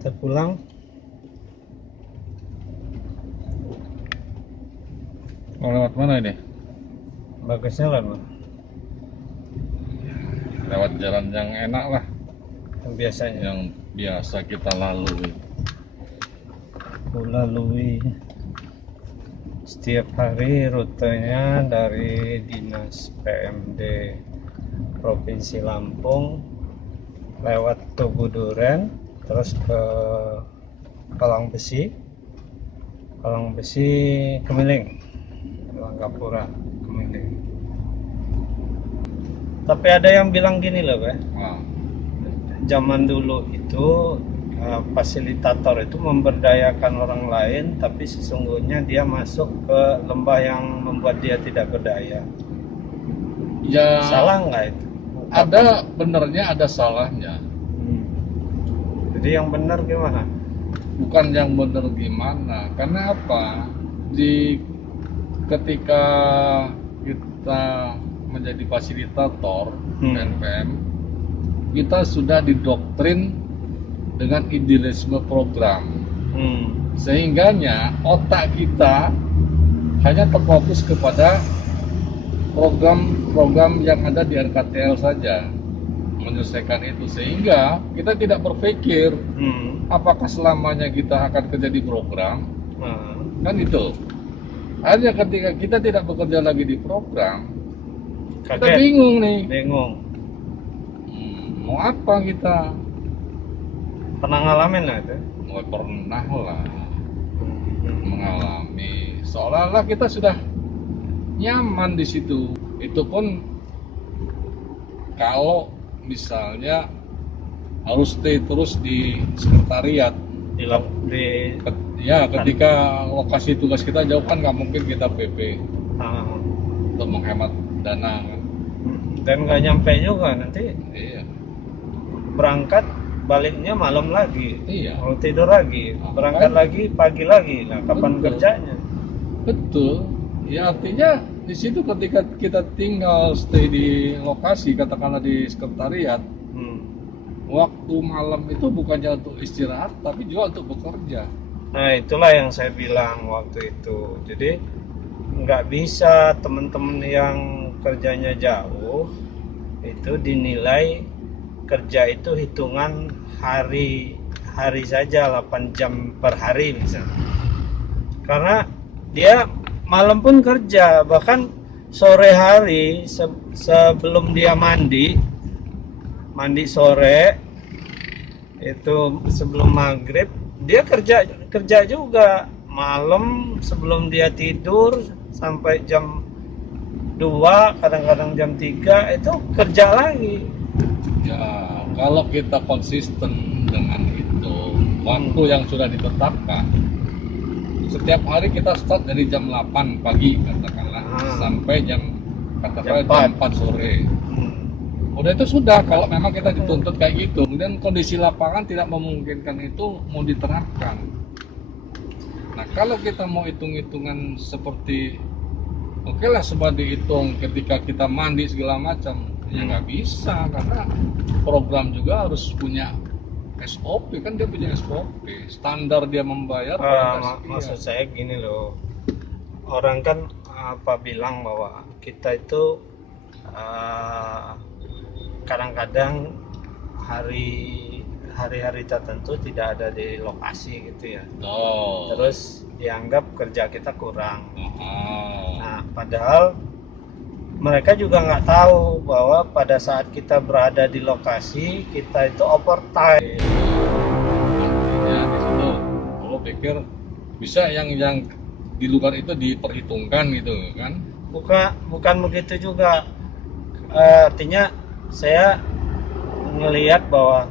kita pulang. Mau lewat mana ini? Bagusnya lah, Bang. Lewat jalan yang enak lah, Yang biasanya yang biasa kita lalui. aku lalui setiap hari rutenya dari Dinas PMD Provinsi Lampung lewat Tugu Duren terus ke Palang Besi Kemiling, Langkapura Kemiling. Tapi ada yang bilang gini loh, Pak. Nah, Zaman dulu itu fasilitator itu memberdayakan orang lain, tapi sesungguhnya dia masuk ke lembah yang membuat dia tidak berdaya. ya Salah nggak itu? ada benernya, ada salahnya. Jadi yang benar gimana? Bukan yang bener gimana, karena apa? Ketika kita menjadi fasilitator PNPM, kita sudah didoktrin dengan idealisme program, sehingganya otak kita hanya terfokus kepada program-program yang ada di RKTL saja, menyelesaikan itu, sehingga kita tidak berpikir apakah selamanya kita akan kerja di program. Kan itu hanya ketika kita tidak bekerja lagi di program, kita Kaget. bingung nih, mau apa kita. Pernah ngalamin lah itu? Nggak pernah lah mengalami, seolah-olah kita sudah nyaman di situ. Itu pun kalau misalnya harus stay terus di sekretariat. Ya, ketika lokasi tugas kita jauh kan nggak mungkin kita PP untuk menghemat dana kan. Dan nggak nyampe juga nanti. Iya. Berangkat baliknya malam lagi. Iya. Mau tidur lagi, berangkat lagi pagi lagi. Nah, kapan Betul. kerjanya? Betul. Ya, artinya di situ ketika kita tinggal stay di lokasi, katakanlah di sekretariat, waktu malam itu bukannya untuk istirahat, tapi juga untuk bekerja. Nah, itulah yang saya bilang waktu itu. Jadi nggak bisa teman-teman yang kerjanya jauh itu dinilai kerja itu hitungan hari saja, 8 jam per hari misalnya. Karena dia malam pun kerja, bahkan sore hari sebelum dia mandi sore itu sebelum maghrib dia kerja juga. Malam sebelum dia tidur sampai jam 2, kadang-kadang jam 3 itu kerja lagi. Ya, kalau kita konsisten dengan itu, waktu yang sudah ditetapkan, setiap hari kita start dari jam 8 pagi katakanlah sampai jam 4 sore. Udah itu sudah, kalau memang kita dituntut kayak gitu. Kemudian kondisi lapangan tidak memungkinkan itu mau diterapkan. Nah, kalau kita mau hitung-hitungan seperti oke lah, semua dihitung ketika kita mandi segala macam, ya nggak bisa, karena program juga harus punya SOP, kan dia punya SOP, standar dia membayar. Maksud saya gini loh, orang kan bilang bahwa kita itu kadang-kadang hari-hari tertentu tidak ada di lokasi gitu ya. Terus dianggap kerja kita kurang. Nah, padahal mereka juga nggak tahu bahwa pada saat kita berada di lokasi kita itu overtime. Artinya di situ, kalau pikir bisa yang di luar itu diperhitungkan gitu kan? Bukan begitu juga. Artinya saya ngelihat bahwa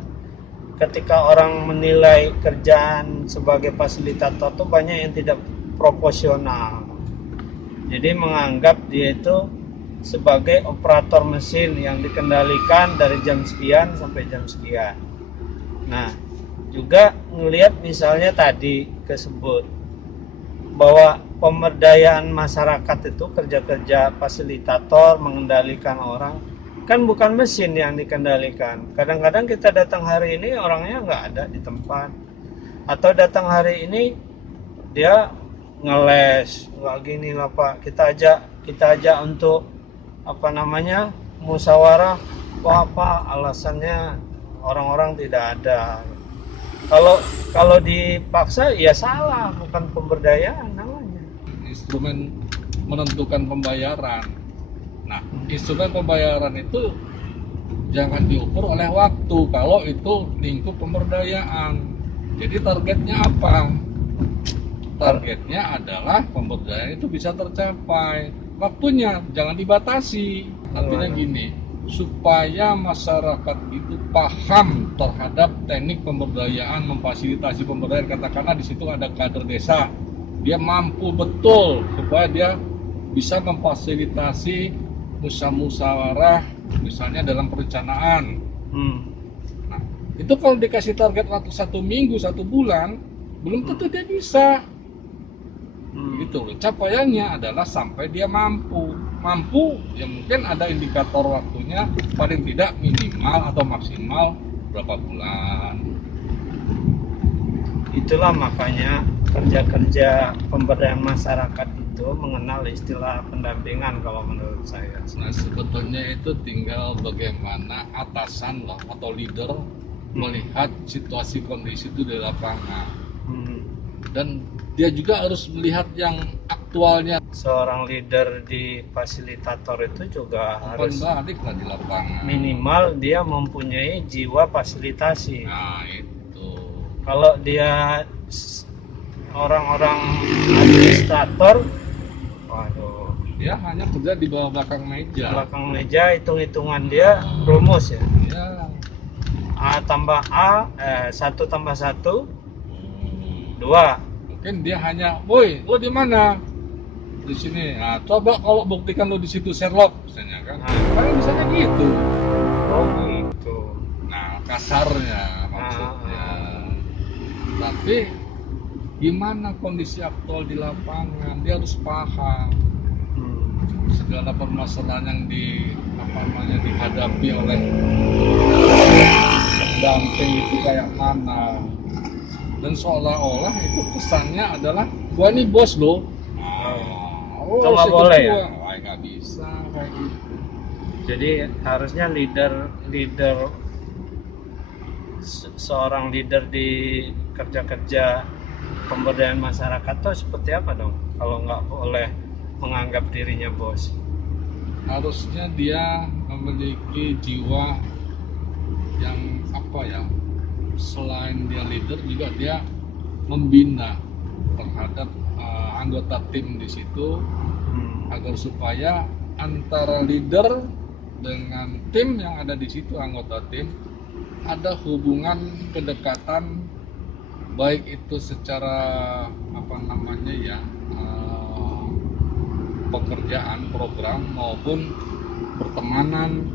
ketika orang menilai kerjaan sebagai fasilitator tuh banyak yang tidak proporsional. Jadi menganggap dia itu sebagai operator mesin yang dikendalikan dari jam sekian sampai jam sekian. Nah, juga ngelihat misalnya tadi kesebut bahwa pemberdayaan masyarakat itu kerja-kerja fasilitator mengendalikan orang kan bukan mesin yang dikendalikan. Kadang-kadang kita datang hari ini orangnya nggak ada di tempat, atau datang hari ini dia ngeles nggak gini lah Pak, kita ajak untuk apa namanya musyawarah, wah Pak alasannya orang-orang tidak ada. Kalau dipaksa ya salah, bukan pemberdayaan namanya. Instrumen menentukan pembayaran. Nah, instrumen pembayaran itu jangan diukur oleh waktu kalau itu lingkup pemberdayaan. Jadi targetnya apa? Targetnya adalah pemberdayaan itu bisa tercapai. Waktunya jangan dibatasi. Artinya gini, supaya masyarakat itu paham terhadap teknik pemberdayaan, memfasilitasi pemberdayaan. Katakanlah di situ ada kader desa, dia mampu betul supaya dia bisa memfasilitasi musyawarah misalnya dalam perencanaan. Nah, itu kalau dikasih target waktu 1 minggu, 1 bulan, belum tentu dia bisa. Gitu loh. Capaiannya adalah sampai dia mampu ya mungkin ada indikator waktunya, paling tidak minimal atau maksimal berapa bulan. Itulah makanya kerja-kerja pemberdayaan masyarakat itu mengenal istilah pendampingan kalau menurut saya. Nah sebetulnya itu tinggal bagaimana atasan loh atau leader melihat situasi kondisi itu di lapangan. Dan dia juga harus melihat yang aktualnya. Seorang leader di fasilitator itu juga harus balik lah di lapangan. Minimal dia mempunyai jiwa fasilitasi. Nah itu. Kalau dia orang-orang administrator, waduh, dia hanya kerja di bawah belakang meja. Belakang meja, hitung-hitungan dia rumus ya. Ya. A tambah A, 1 tambah 1, 2. Mungkin dia hanya, woi, lo di mana? Di sini. Nah, coba kalau buktikan lo di situ Sherlock, misalnya kan. Paling misalnya gitu. Oh gitu. Nah, kasarnya maksudnya. Tapi gimana kondisi aktual di lapangan? Dia harus paham segala permasalahan yang dihadapi oleh pendamping itu kayak mana. Dan seolah-olah itu kesannya adalah gua ini bos loh. Nggak boleh ya? Wah, nggak bisa kayak gitu. Jadi harusnya seorang leader di kerja-kerja pemberdayaan masyarakat tuh seperti apa dong? Kalau nggak boleh menganggap dirinya bos. Harusnya dia memiliki jiwa yang apa ya? Selain dia leader juga dia membina terhadap anggota tim di situ agar supaya antara leader dengan tim yang ada di situ, anggota tim, ada hubungan kedekatan, baik itu secara pekerjaan program maupun pertemanan.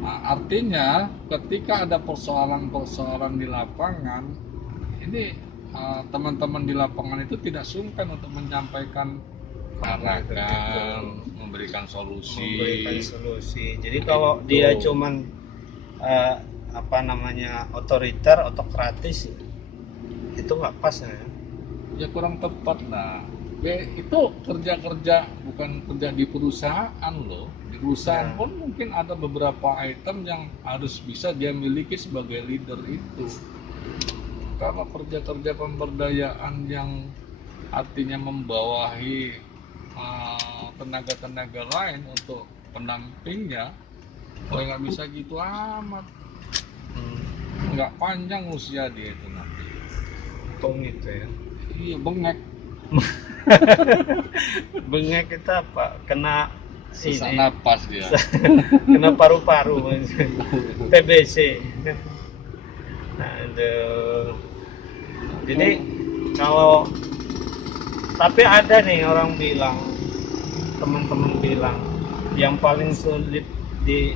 Nah, artinya ketika ada persoalan-persoalan di lapangan, ini teman-teman di lapangan itu tidak sungkan untuk menyampaikan memberikan solusi. Jadi kalau dia cuman otoriter, autokratis, itu nggak pas ya? Ya kurang tepat lah. Itu kerja bukan kerja di perusahaan loh. Di perusahaan pun mungkin ada beberapa item yang harus bisa dia miliki sebagai leader itu. Kalau kerja-kerja pemberdayaan yang artinya membawahi tenaga-tenaga lain untuk pendampingnya, nggak bisa gitu amat. Nggak panjang usia dia itu nanti. Tung itu ya? Iya, bengek. Bengek itu apa? Kena sesak napas dia. Kena paru-paru. TBC. Aduh. Jadi tapi ada nih orang bilang, teman-teman bilang, yang paling sulit di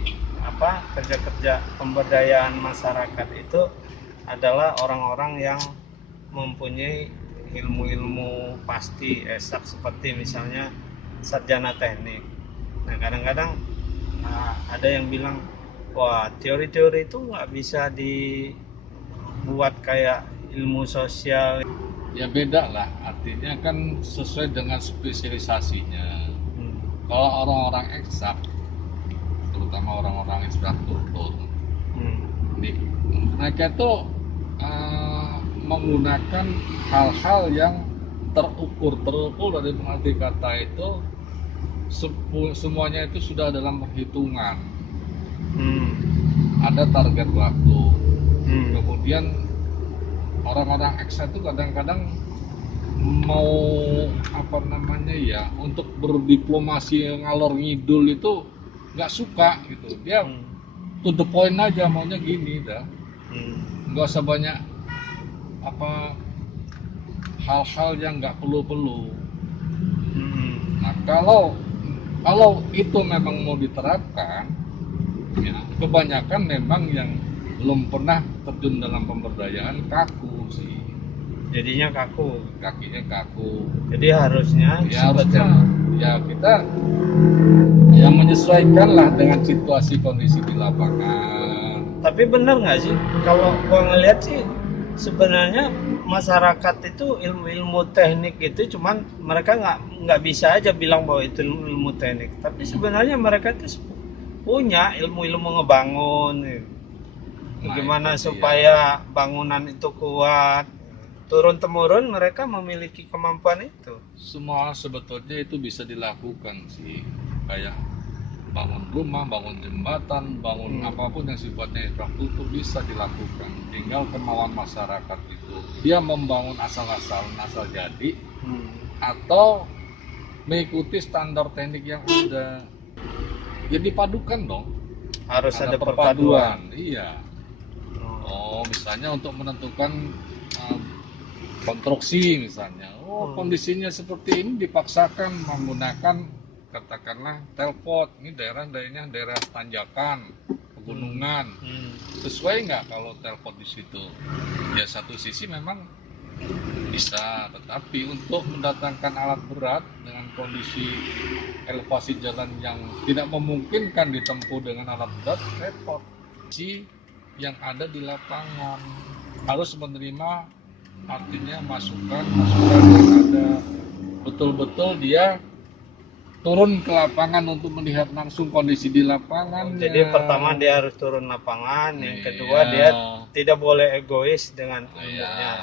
kerja-kerja pemberdayaan masyarakat itu adalah orang-orang yang mempunyai ilmu-ilmu pasti eksak, seperti misalnya sarjana teknik. Nah kadang-kadang ada yang bilang, wah teori-teori itu nggak bisa dibuat kayak ilmu sosial. Ya beda lah, artinya kan sesuai dengan spesialisasinya. Kalau orang-orang eksak, terutama orang-orang infrastruktur, mereka itu menggunakan hal-hal yang terukur dari mengerti kata itu semuanya itu sudah dalam perhitungan. Ada target waktu. Kemudian orang-orang eksak itu kadang-kadang mau untuk berdiplomasi ngalor ngidul itu nggak suka gitu. Dia to the point aja, maunya gini dah. Nggak usah banyak hal-hal yang nggak perlu. Nah kalau itu memang mau diterapkan, ya kebanyakan memang yang belum pernah terjun dalam pemberdayaan kaku sih, Jadinya kaku. kakinya kaku. Jadi harusnya Ya kita ya menyesuaikan lah dengan situasi kondisi di lapangan. Tapi benar nggak sih kalau gua ngeliat sih sebenarnya masyarakat itu ilmu teknik itu cuman mereka nggak bisa aja bilang bahwa itu ilmu teknik. Tapi sebenarnya mereka itu punya ilmu ngebangun. Bagaimana supaya bangunan itu kuat. Turun temurun mereka memiliki kemampuan itu. Semua sebetulnya itu bisa dilakukan sih, kayak bangun rumah, bangun jembatan, bangun apapun yang sifatnya infrastruktur bisa dilakukan. Tinggal kemauan masyarakat itu, dia membangun asal-asalan asal jadi atau mengikuti standar teknik yang ada. Jadi padukan dong. Harus ada perpaduan. Iya. Misalnya untuk menentukan konstruksi misalnya, kondisinya seperti ini dipaksakan menggunakan katakanlah telpot, ini daerah tanjakan, pegunungan, sesuai nggak kalau telpot di situ? Ya satu sisi memang bisa, tetapi untuk mendatangkan alat berat dengan kondisi elevasi jalan yang tidak memungkinkan ditempuh dengan alat berat, repot. Si yang ada di lapangan harus menerima, artinya masukan yang ada, betul-betul dia turun ke lapangan untuk melihat langsung kondisi di lapangan. Jadi pertama dia harus turun lapangan, yang kedua dia tidak boleh egois dengan ilmunya.